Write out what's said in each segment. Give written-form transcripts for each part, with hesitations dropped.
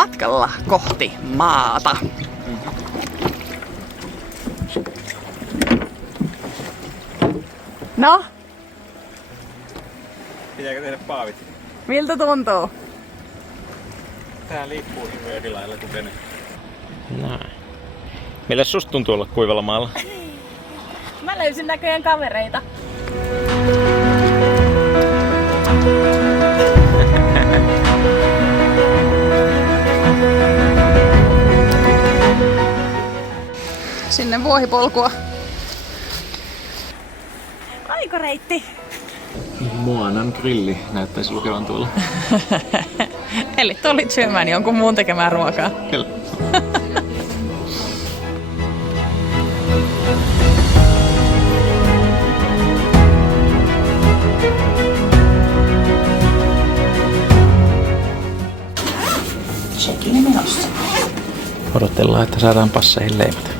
matkalla kohti maata. No? Pitääkö tehdä paavit? Miltä tuntuu? Tää liikkuu hyvin eri lailla kuin vene. Näin. Milläs susta tuntuu olla kuivalla maalla? Mä löysin näköjään kavereita. Sinne vuohipolkua. Aikoreitti. Moanan grilli näyttäisi lukevan tuolla. Eli tulit syömään jonkun muun tekemään ruokaa. Kyllä. Check-in menossa. Odotellaan, että saadaan passeihin leimat.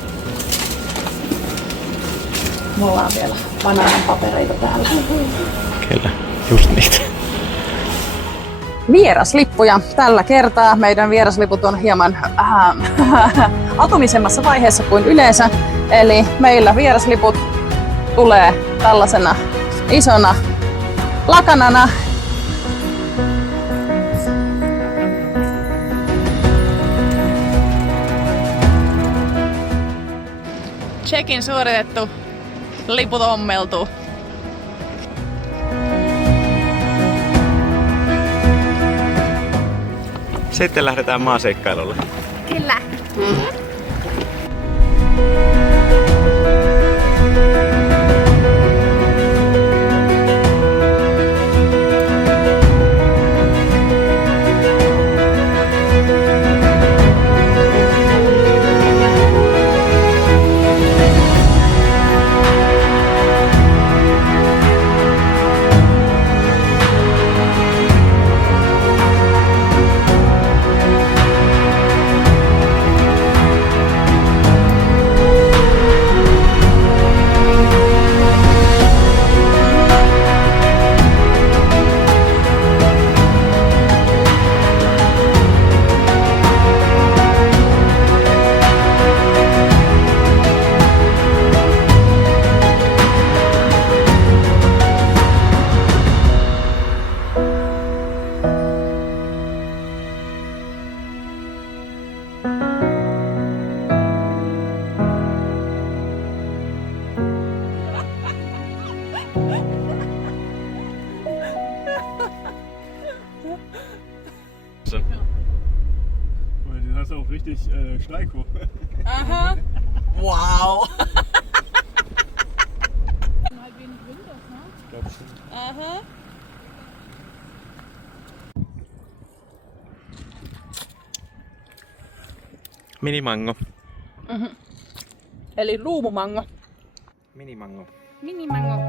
Mulla on vielä banaanan papereita täällä. Kyllä, just niitä. Vieraslippuja. Tällä kertaa meidän vierasliput on hieman atomisemmassa vaiheessa kuin yleensä. Eli meillä vierasliput tulee tällaisena isona lakanana. Check-in suoritettu. Liput ommeltu. Sitten lähdetään maaseikkailulle. Kyllä. Den hast du auch richtig steil hoch. Aha. Wow. Ich glaube schon. Aha. Minimango. Eli luumumango. Minimango. Minimango.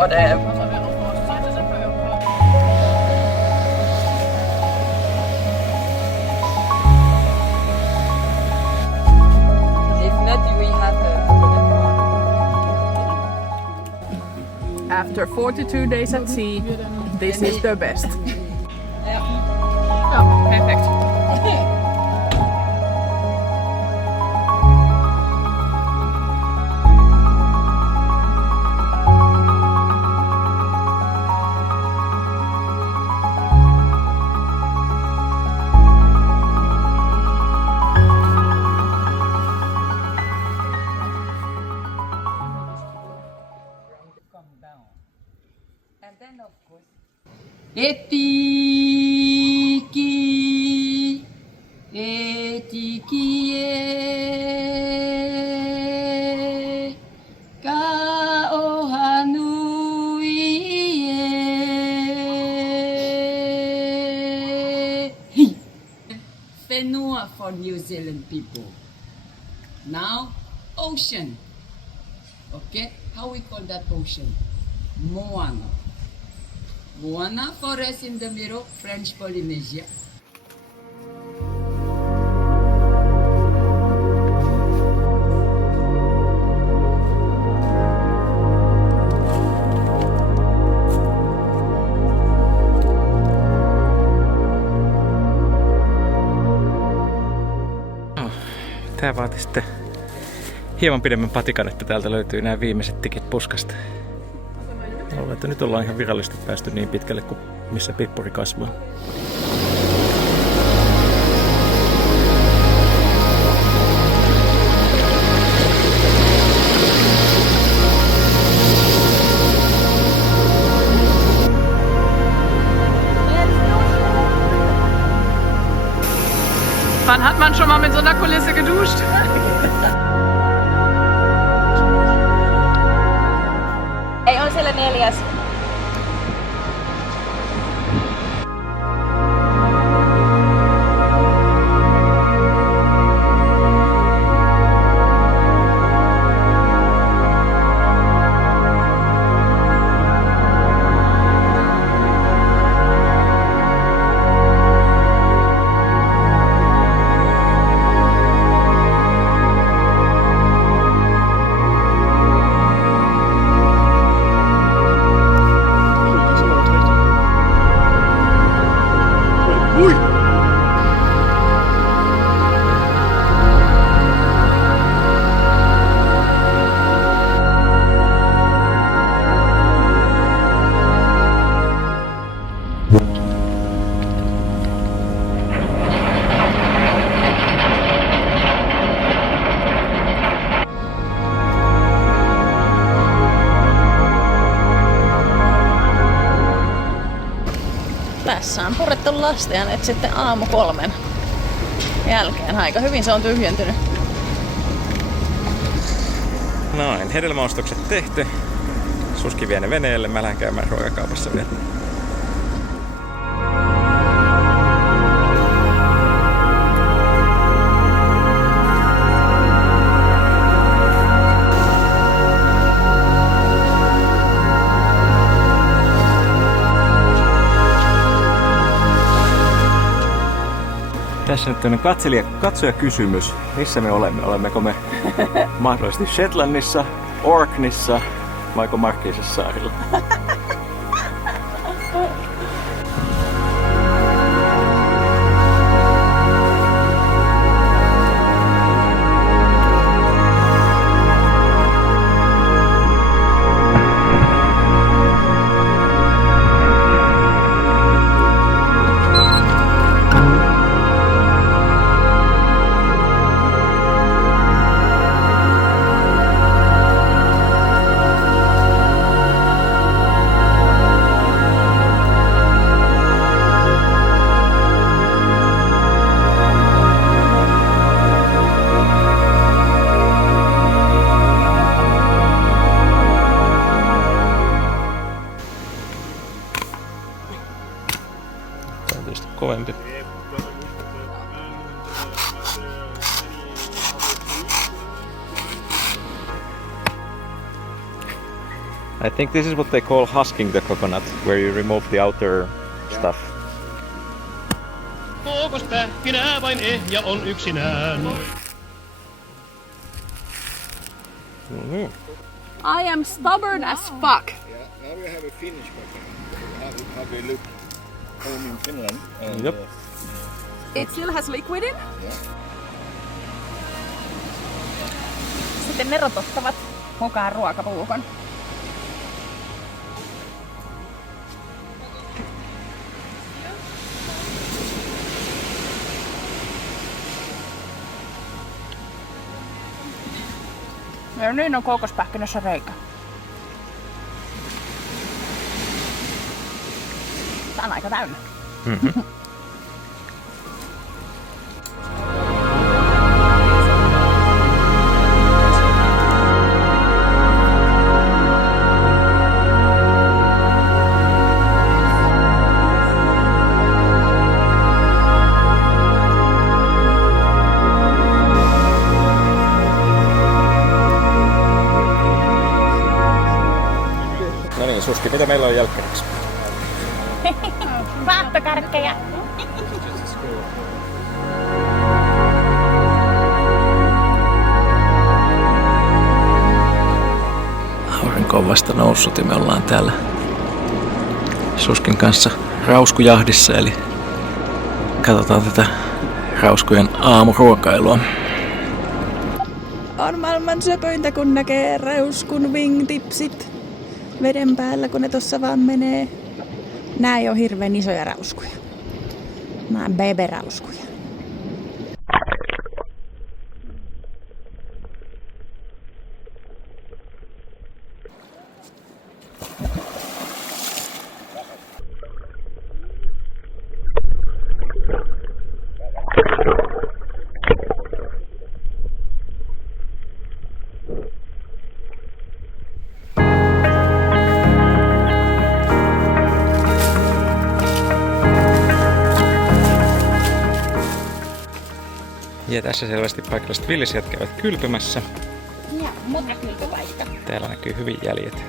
Whatever. If not, we have After 42 days at sea, this is the best. Oh, perfect. Etiki, etikie, ka ohanuie. Whenua for New Zealand people. Now, ocean. Okay, how we call that ocean? Moana. Moana forest in the middle, French Polynesia. Tää vaati sitten hieman pidemmän patikan, että täältä löytyy nämä viimeiset tikit puskasta. Luulen, että nyt ollaan ihan virallisesti päästy niin pitkälle kuin missä pippuri kasvaa. Wann hat man schon mal mit so einer Kulisse geduscht? Ei, on siellä 4. Tässä on purettu lastianet sitten aamu 3 jälkeen. Aika hyvin se on tyhjentynyt. Noin, hedelmäostokset tehty. Suski vie ne veneelle, mä lähden käymään ruokakaupassa vielä. Tässä nyt tämmönen katsojakysymys. Missä me olemme? Olemmeko me mahdollisesti Shetlandissa, Orkneyssa vaiko Markkiisessa saarilla? Kovempi. I think this is what they call husking the coconut, where you remove the outer stuff. Kookospähkinää vain ehjä on yksinään. I am stubborn as fuck. Yeah, now we have a Finnish coconut. Have a look home in Finland. And, Yep. It still has liquid in? Yeah. Sitten nerot ottavat mukaan ruokapuukon. Ja niin on kookospähkinössä reikä. Tää on aika täynnä. Mm-hmm. Suski, mitä meillä on jälkkärissä? Vaahtokarkkeja. Aurinko on vasta noussut ja me ollaan täällä Suskin kanssa rauskujahdissa, eli katsotaan tätä rauskujen aamuruokailua. On maailman söpöintä, kun näkee rauskun wingtipsit veden päällä, kun ne tossa vaan menee. Nää ei oo hirveen isoja rauskuja. Nää on bebe-rauskuja. Ja tässä selvästi paikalliset villisijat käyvät kylpymässä. Ja mutakylpypaikka. Täällä näkyy hyvin jäljet.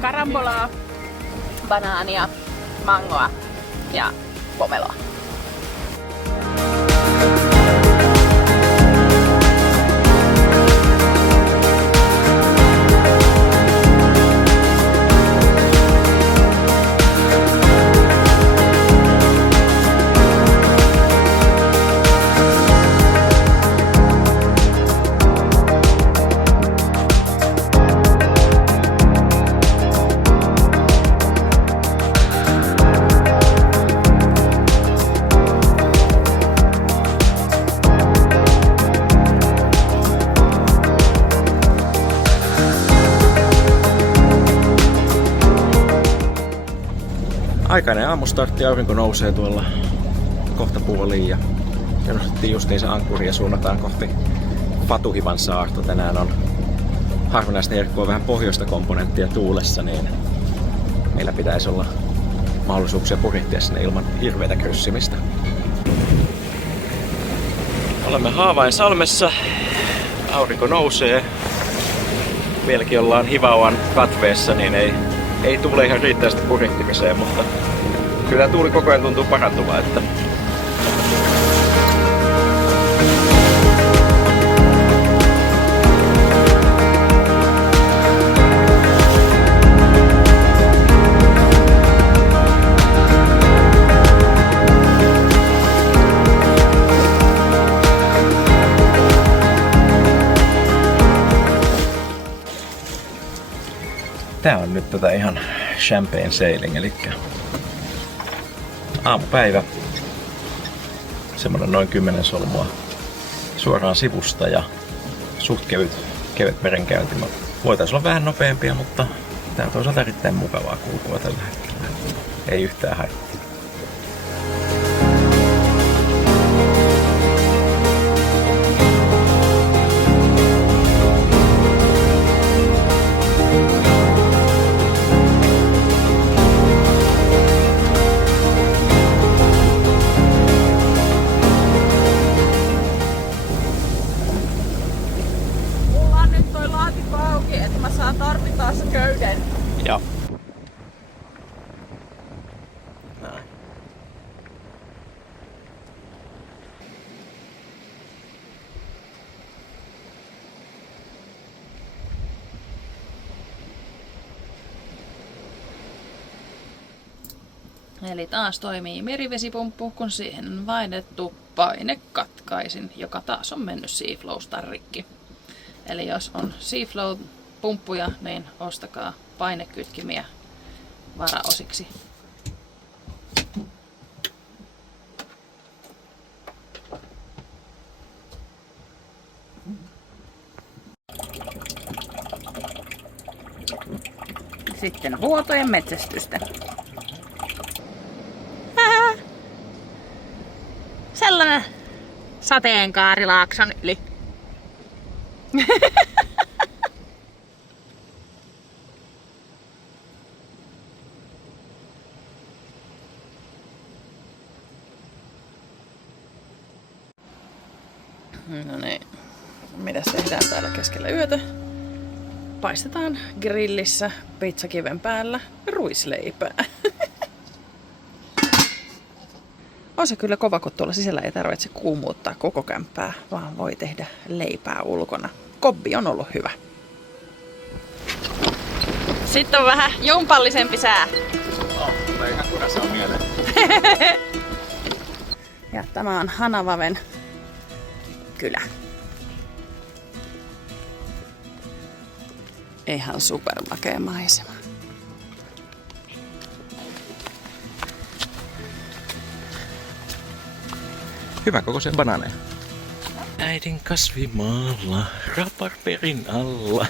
Karambolaa, banaania, mangoa ja pomeloa. Aikainen aamustartti, aurinko nousee tuolla kohta puoliin ja nostettiin justiinsa ankkuri ja suunnataan kohti Fatuhivan saarta. Tänään on harvinaista herkkua vähän pohjoista komponenttia tuulessa, niin meillä pitäisi olla mahdollisuuksia purjehtia sinne ilman hirveätä kryssimistä. Olemme Haavainsalmessa, aurinko nousee. Vieläkin ollaan Hivauan katveessa, niin ei tuule ihan riittävästi purjehtimiseen, mutta kyllä tuuli koko ajan tuntuu parantuvaa, että tää on nyt tätä ihan champagne sailing, eli aamupäivä. Semmonen noin 10 solmua suoraan sivusta ja suht kevyt merenkäynti. Voitaisiin olla vähän nopeampia, mutta tää on toisaalta erittäin mukavaa kulkua tällä hetkellä. Ei yhtään haittaa. Tarvitaan köyden. Joo. Näin. Eli taas toimii merivesipumppu, kun siihen on vaihdettu painekatkaisin, joka taas on mennyt Seaflowsta rikki. Eli jos on Seaflow-pumppuja, niin ostakaa painekytkimiä varaosiksi. Sitten vuotojen metsästystä. Sateenkaarilaakson yli. No niin. Mitäs tehdään täällä keskellä yötä? Paistetaan grillissä pizzakiven päällä ruisleipää. On se kyllä kova, kun tuolla sisällä ei tarvitse kuumuuttaa koko kämppää, vaan voi tehdä leipää ulkona. Kobbi on ollut hyvä. Sitten on vähän jumpallisempi sää. Tulee ihan kurassa on mieleen. Ja tämä on Hanavaven kylä. Ihan supermakea maisema. Hyvä kokoisen banaaneja. Äidin kasvimaalla, raparperin alla.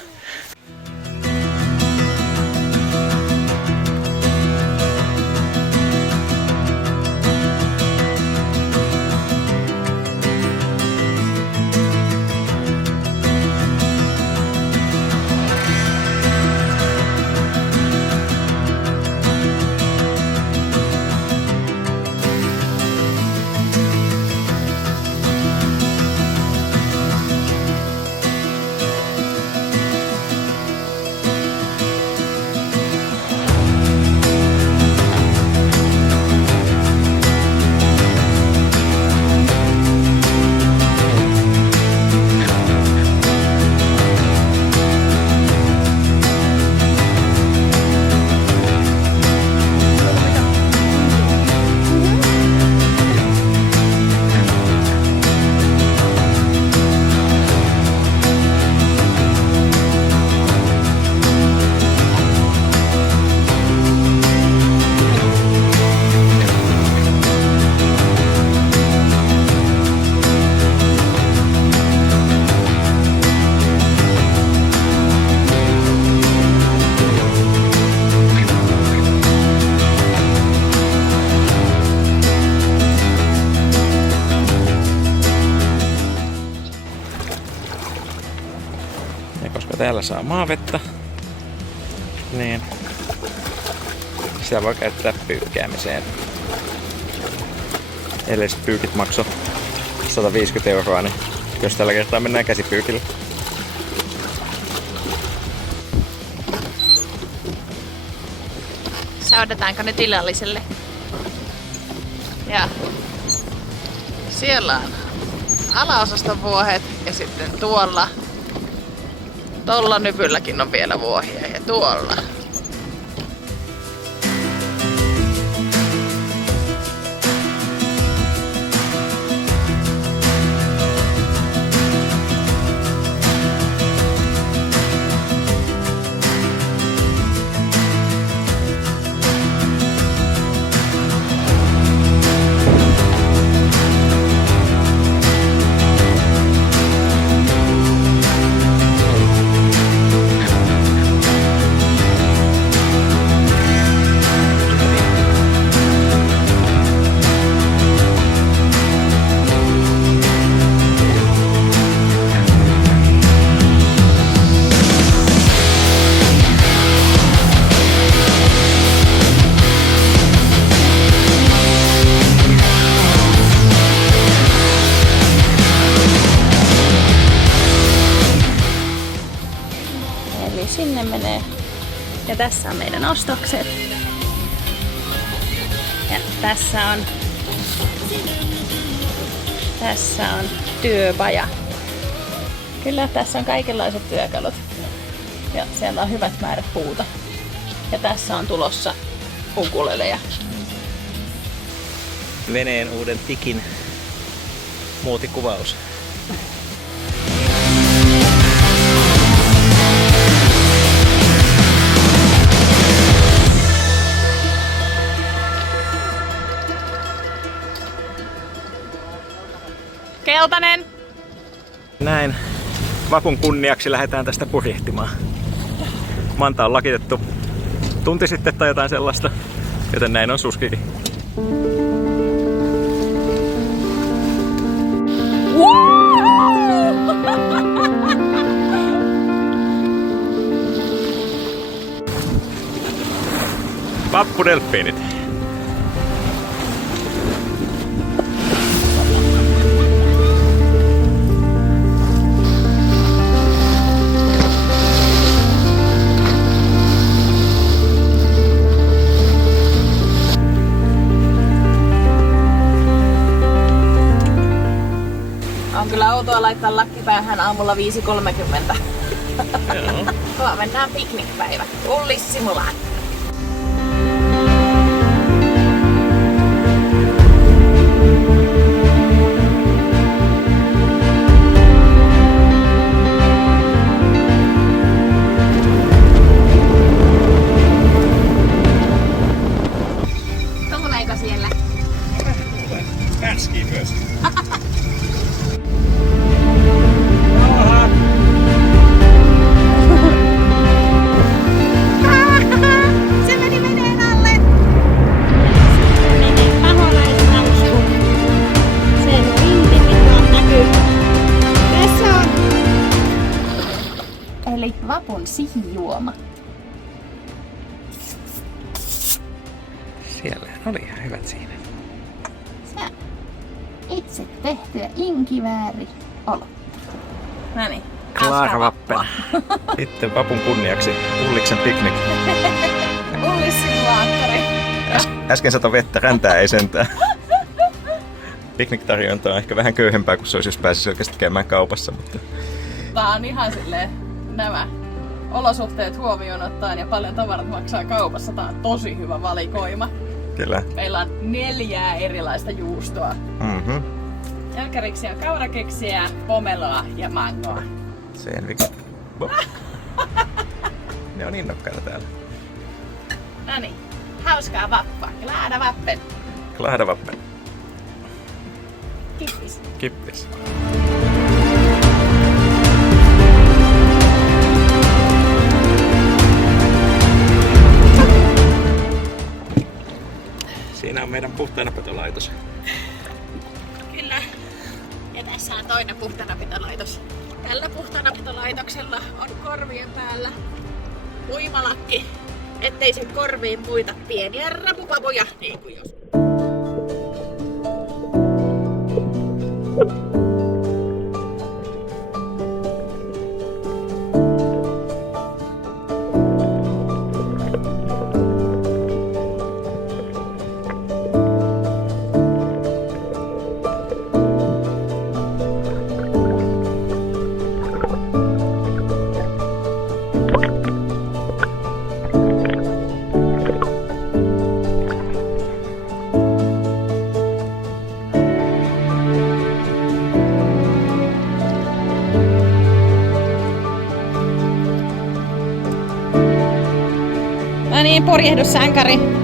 Ja koska täällä saa maavettä, niin sitä voi käyttää pyykkäämiseen. Edelliset pyykit maksoi 150 €, niin jos tällä kertaa mennään käsipyykillä. Saudataanko nyt illalliselle? Ja siellä on alaosaston vuohet ja sitten tuolla nypylläkin on vielä vuohia ja tuolla. Eli sinne menee. Ja tässä on meidän ostokset. Ja tässä on työpaja. Kyllä tässä on kaikenlaiset työkalut. Ja siellä on hyvät määrät puuta. Ja tässä on tulossa ukuleleja. Veneen uuden tikin muotikuvaus. Keltainen! Näin vapun kunniaksi lähdetään tästä purjehtimaan. Manta on lakitettu tunti sitten tai jotain sellaista, joten näin on suskikin. Vappudelfiinit. On kyllä outoa laittaa lakki päähän aamulla 5.30. Joo. Kova mennään piknikpäivä. Ullissimulaattori. Tuuleeko siellä? Pärskii myös. Se meni veneen alle! Meni paholaisrausku. Sen vintipitaan näkyy. Tässä on. Eli vapun sihijuoma. Siellä oli ihan hyvät siinä. Se on itse tehtyä inkivääri olutta. Noniin. Klaaravappen. Sitten vapun kunniaksi Ulliksen piknik. Ullissimulaattori. Äsken sato vettä, räntää ei sentään. Pikniktarjonta on ehkä vähän köyhempää kuin se olisi, jos pääsisi oikeasti käymään kaupassa. Mutta... Tää on ihan silleen nämä olosuhteet huomioon ottaen ja paljon tavarat maksaa kaupassa. Tää on tosi hyvä valikoima. Kyllä. Meillä on 4 erilaista juustoa. Mhm. Jälkäriksiä, kaurakeksiä, pomeloa ja mangoa. Selviksi. Ne on innokkaita täällä. Noniin, hauskaa vappua. Glada vappen. Klahdavappen. Kippis. Kippis. Siinä on meidän puhtaanapitolaitos. Kyllä. Ja tässä on toinen puhtaanapitolaitos. Tällä puhtaanapitolaitoksella on korvien päällä uimalakki, ettei sen korviin muita pieniä rapupapuja, niin kuin jos. No niin, purjehdus sankari.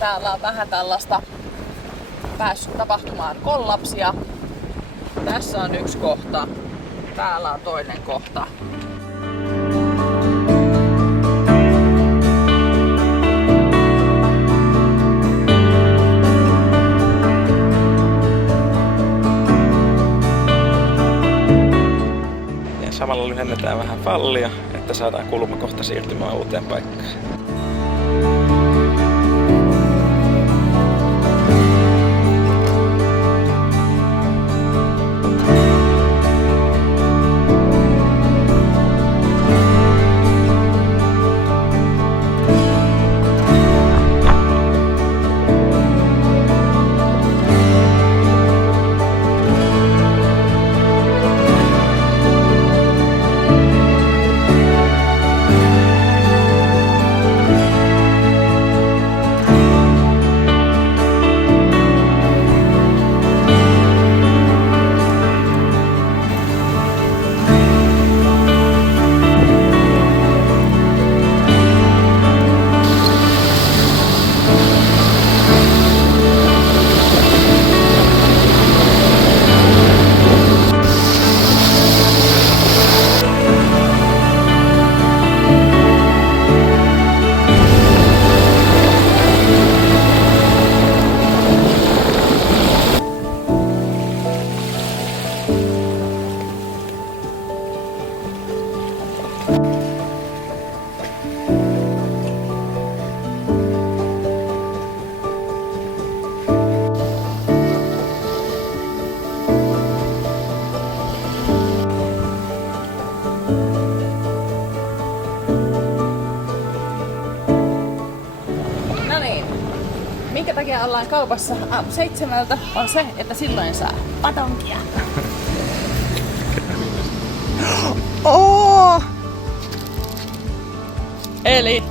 Täällä on vähän tällaista päässyt tapahtumaan kollapsia. Tässä on yksi kohta. Täällä on toinen kohta. Ja samalla lyhennetään vähän fallia, että saadaan kulmakohta siirtymään uuteen paikkaan. minkä takia ollaan kaupassa aamu 7, on se, että silloin saa patonkia. Oo! Eli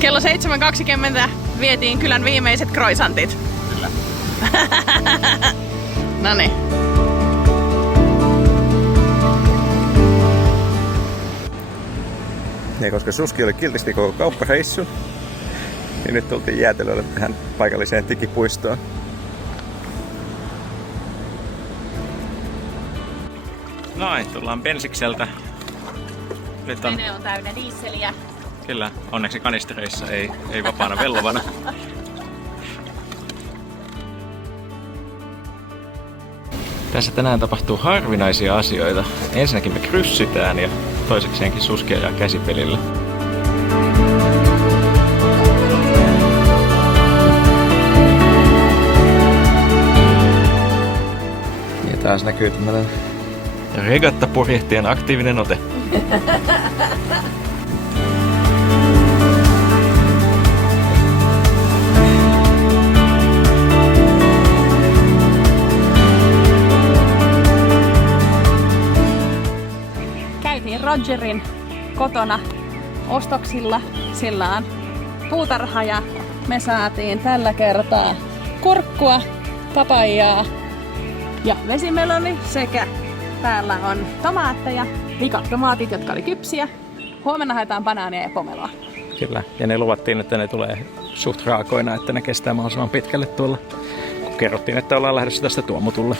kello 7.20 vietiin kylän viimeiset croissantit. Kyllä. Noniin. Ja koska Suski oli kiltisti koko kauppareissun, niin nyt tultiin jäätelölle tähän paikalliseen tikipuistoon. Noin, tullaan Bensikseltä. Nyt on, Vene on täynnä diisseliä. kyllä, onneksi kanistereissa ei vapaana vellovana. Tässä tänään tapahtuu harvinaisia asioita. Ensinnäkin me kryssytään ja toisekseenkin Suski ajaa käsipelillä. Ja taas näkyy tämmönen regattapurjehtien aktiivinen ote. Käytiin Rogerin kotona ostoksilla. Sillä on puutarha ja me saatiin tällä kertaa kurkkua, papajaa ja vesimeloni sekä täällä on tomaatteja, vikatomaatit, jotka oli kypsiä. Huomenna haetaan banaania ja pomeloa. Kyllä, ja ne luvattiin, että ne tulee suht raakoina, että ne kestää mahdollisimman pitkälle tuolla. Kun kerrottiin, että ollaan lähdössä tästä Tuomutulle.